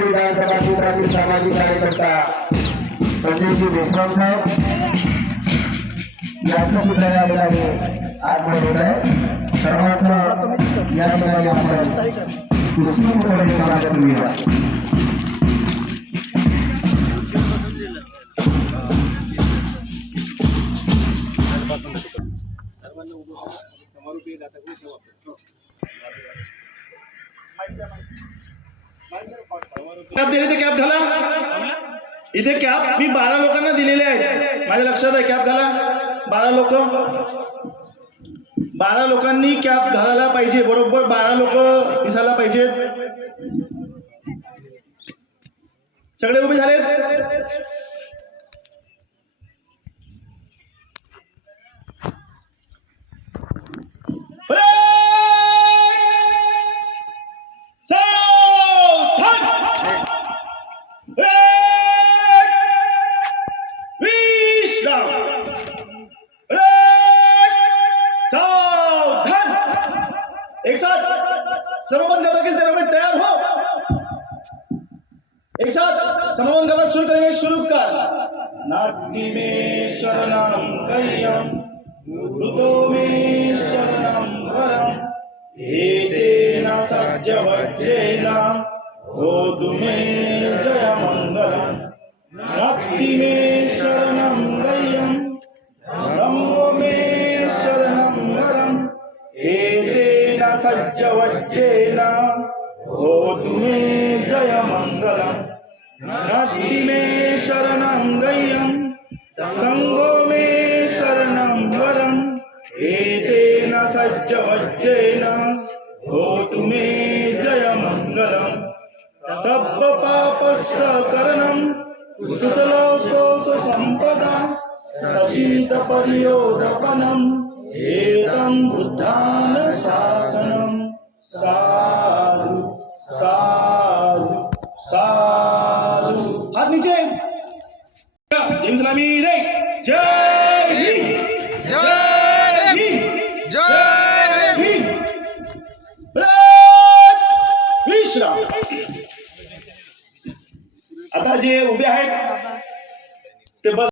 विधानसभा क्षेत्रातील सामाजिक कार्यकर्ता संजयजी देशमुख साहेब यांचं सुद्धा या ठिकाणी आगमन होत आहे। सर्वांचं या ठिकाणी आपण उत्स्फूर्तपणे स्वागत करूया। कॅप दिले ते कॅप घाला इथे। कॅप मी 12 लोकांना दिलेले आहेत, माझ्या लक्षात आहे। कॅप घाला 12 लोकांनी कॅप घालायला पाहिजे, बरोबर 12 लोक दिसायला पाहिजेत। सगळे उभे झालेत। एक साथ समापन करने के लिए तैयार हो। एक साथ समापन करना शुरू करेंगे। शुरू कर। नास्ति में शरणं गह्यं ऋतो में शरणं वरं एतेन सज्जवज्रेण होतु मे जयमङ्गलम्। नास्ति में शरणं गह्यं धम्मो मे शरणं वरं एतेन सज्जवज्रेण होतु मे जयमङ्गलम्। नास्ति मे शरणं गह्यं संඝो मे शरणं वरं एतेन सज्जवज्रेण होतु मे जयमङ्गलम्। सब्ब पापस्य करणं कुशलोऽसौ सम्पदा सचित पर्योदपनम् एतं बुद्धान शासनम्। साधु साधु साधु। हाथ नीचे। जय सलामी रे। जय भीम जय भीम जय भीम। विश्राम। आता जे उभे आहेत ते बस